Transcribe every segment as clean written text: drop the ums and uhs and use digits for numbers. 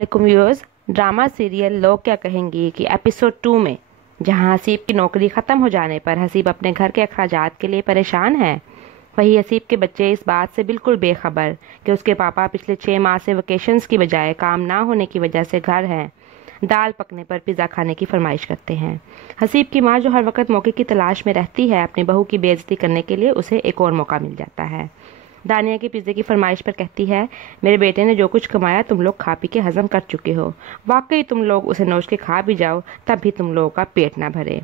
वालेकुम viewers. Drama serial लोग क्या कहेंगे कि एपिसोड 2 में जहां हसीब की नौकरी ख़त्म हो जाने पर हसीब अपने घर के अखराजात के लिए परेशान है, वहीं हसीब के बच्चे इस बात से बिल्कुल बेखबर कि उसके पापा पिछले 6 माह से वेकेशंस की बजाय काम ना होने की वजह से घर हैं, दाल पकने पर पिज़्ज़ा खाने की फरमाइश करते हैं। हसीब की माँ जो हर वक्त मौके की तलाश में रहती है, अपनी बहू की बेइज्जती करने के लिए उसे एक और मौका मिल जाता है। दानिया की पिज़्ज़े की फरमाइश पर कहती है, मेरे बेटे ने जो कुछ कमाया तुम लोग खा पी के हजम कर चुके हो, वाकई तुम लोग उसे नोच के खा भी जाओ तब भी तुम लोगों का पेट ना भरे।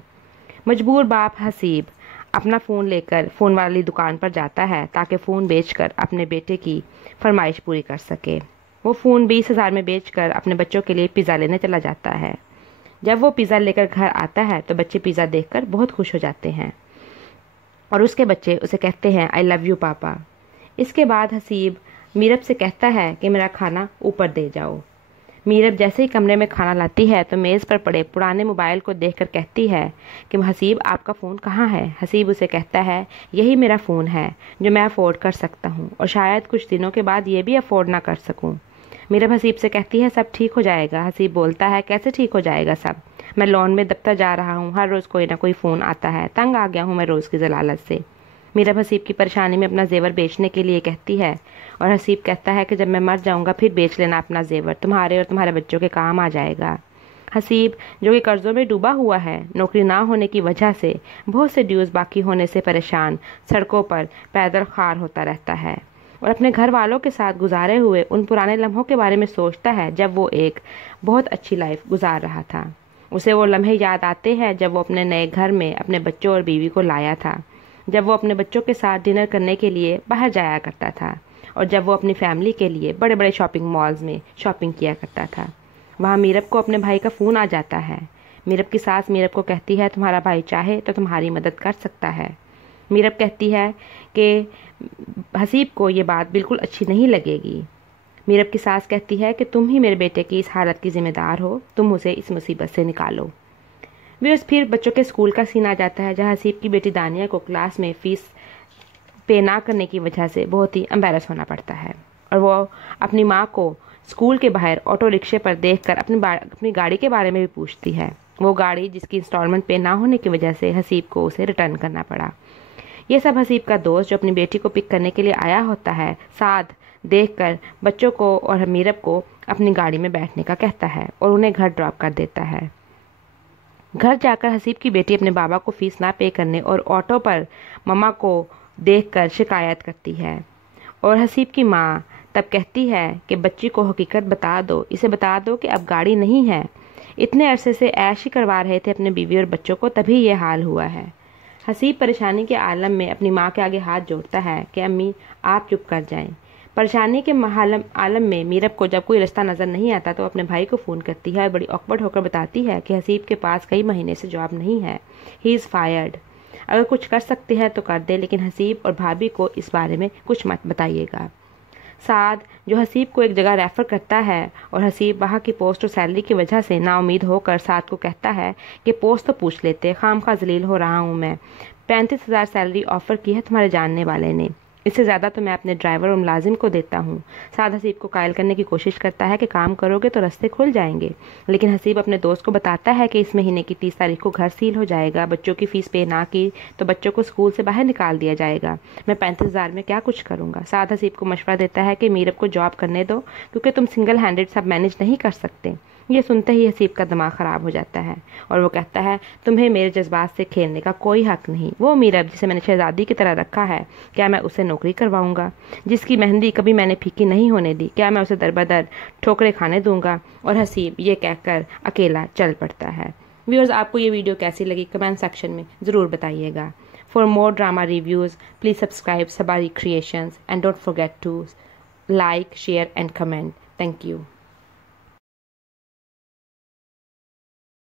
मजबूर बाप हसीब अपना फ़ोन लेकर फ़ोन वाली दुकान पर जाता है ताकि फ़ोन बेचकर अपने बेटे की फरमाइश पूरी कर सके। वो फ़ोन 20,000 में बेचकर अपने बच्चों के लिए पिज़्ज़ा लेने चला जाता है। जब वो पिज़्ज़ा लेकर घर आता है तो बच्चे पिज़्ज़ा देखकर बहुत खुश हो जाते हैं और उसके बच्चे उसे कहते हैं, आई लव यू पापा। इसके बाद हसीब मीरब से कहता है कि मेरा खाना ऊपर दे जाओ। मीरब जैसे ही कमरे में खाना लाती है तो मेज़ पर पड़े पुराने मोबाइल को देखकर कहती है कि हसीब आपका फ़ोन कहाँ है। हसीब उसे कहता है, यही मेरा फ़ोन है जो मैं अफोर्ड कर सकता हूँ और शायद कुछ दिनों के बाद ये भी अफोर्ड ना कर सकूँ। मीरब हसीब से कहती है, सब ठीक हो जाएगा। हसीब बोलता है, कैसे ठीक हो जाएगा सब, मैं लोन में दफ्तर जा रहा हूँ, हर रोज़ कोई ना कोई फ़ोन आता है, तंग आ गया हूँ मैं रोज़ की जलालत से। मीरब हसीब की परेशानी में अपना जेवर बेचने के लिए कहती है और हसीब कहता है कि जब मैं मर जाऊंगा फिर बेच लेना अपना जेवर, तुम्हारे और तुम्हारे बच्चों के काम आ जाएगा। हसीब जो कि कर्जों में डूबा हुआ है, नौकरी ना होने की वजह से बहुत से ड्यूज़ बाकी होने से परेशान सड़कों पर पैदल खार होता रहता है और अपने घर वालों के साथ गुजारे हुए उन पुराने लम्हों के बारे में सोचता है जब वो एक बहुत अच्छी लाइफ गुजार रहा था। उसे वो लम्हे याद आते हैं जब वो अपने नए घर में अपने बच्चों और बीवी को लाया था, जब वो अपने बच्चों के साथ डिनर करने के लिए बाहर जाया करता था और जब वो अपनी फैमिली के लिए बड़े बड़े शॉपिंग मॉल्स में शॉपिंग किया करता था। वहाँ मीरब को अपने भाई का फ़ोन आ जाता है। मीरब की सास मीरब को कहती है, तुम्हारा भाई चाहे तो तुम्हारी मदद कर सकता है। मीरब कहती है कि हसीब को ये बात बिल्कुल अच्छी नहीं लगेगी। मीरब की सास कहती है कि तुम ही मेरे बेटे की इस हालत की ज़िम्मेदार हो, तुम उसे इस मुसीबत से निकालो। फिर बच्चों के स्कूल का सीन आ जाता है जहाँ हसीब की बेटी दानिया को क्लास में फ़ीस पे ना करने की वजह से बहुत ही एम्बेरस होना पड़ता है और वो अपनी माँ को स्कूल के बाहर ऑटो रिक्शे पर देखकर अपनी गाड़ी के बारे में भी पूछती है, वो गाड़ी जिसकी इंस्टॉलमेंट पे ना होने की वजह से हसीब को उसे रिटर्न करना पड़ा। ये सब हसीब का दोस्त जो अपनी बेटी को पिक करने के लिए आया होता है, साथ देखकर बच्चों को और मीरब को अपनी गाड़ी में बैठने का कहता है और उन्हें घर ड्रॉप कर देता है। घर जाकर हसीब की बेटी अपने बाबा को फ़ीस ना पे करने और ऑटो पर मम्मा को देखकर शिकायत करती है और हसीब की माँ तब कहती है कि बच्ची को हकीकत बता दो, इसे बता दो कि अब गाड़ी नहीं है, इतने अरसे से ऐश ही करवा रहे थे अपने बीवी और बच्चों को, तभी ये हाल हुआ है। हसीब परेशानी के आलम में अपनी माँ के आगे हाथ जोड़ता है कि अम्मी आप चुप कर जाएं। परेशानी के आलम में मीरब को जब कोई रास्ता नज़र नहीं आता तो अपने भाई को फ़ोन करती है और बड़ी ऑकवर्ड होकर बताती है कि हसीब के पास कई महीने से जॉब नहीं है, ही इज़ फायर्ड। अगर कुछ कर सकते हैं तो कर दे, लेकिन हसीब और भाभी को इस बारे में कुछ मत बताइएगा। साद जो हसीब को एक जगह रेफ़र करता है और हसीब वहाँ की पोस्ट और सैलरी की वजह से नाउमीद होकर साद को कहता है कि पोस्ट तो पूछ लेते, खामखा जलील हो रहा हूँ मैं, 35,000 सैलरी ऑफ़र की है तुम्हारे जानने वाले ने, इससे ज़्यादा तो मैं अपने ड्राइवर और मुलाजिम को देता हूँ। साद हसीब को कायल करने की कोशिश करता है कि काम करोगे तो रास्ते खुल जाएंगे, लेकिन हसीब अपने दोस्त को बताता है कि इस महीने की 30 तारीख को घर सील हो जाएगा, बच्चों की फ़ीस पे ना की तो बच्चों को स्कूल से बाहर निकाल दिया जाएगा, मैं 35,000 में क्या कुछ करूँगा। साद हसीब को मशवरा देता है कि मीरब को जॉब करने दो क्योंकि तुम सिंगल हैंडेड सब मैनेज नहीं कर सकते। ये सुनते ही हसीब का दिमाग ख़राब हो जाता है और वो कहता है, तुम्हें मेरे जज्बात से खेलने का कोई हक़ नहीं। वो मीरब जिसे मैंने शहजादी की तरह रखा है, क्या मैं उसे नौकरी करवाऊंगा? जिसकी मेहंदी कभी मैंने फीकी नहीं होने दी, क्या मैं उसे दरबदर ठोकरे खाने दूंगा? और हसीब ये कहकर अकेला चल पड़ता है। व्यूअर्स, आपको ये वीडियो कैसी लगी कमेंट सेक्शन में ज़रूर बताइएगा। For more drama reviews please subscribe Sabari creations and don't forget to like, share and comment. Thank you.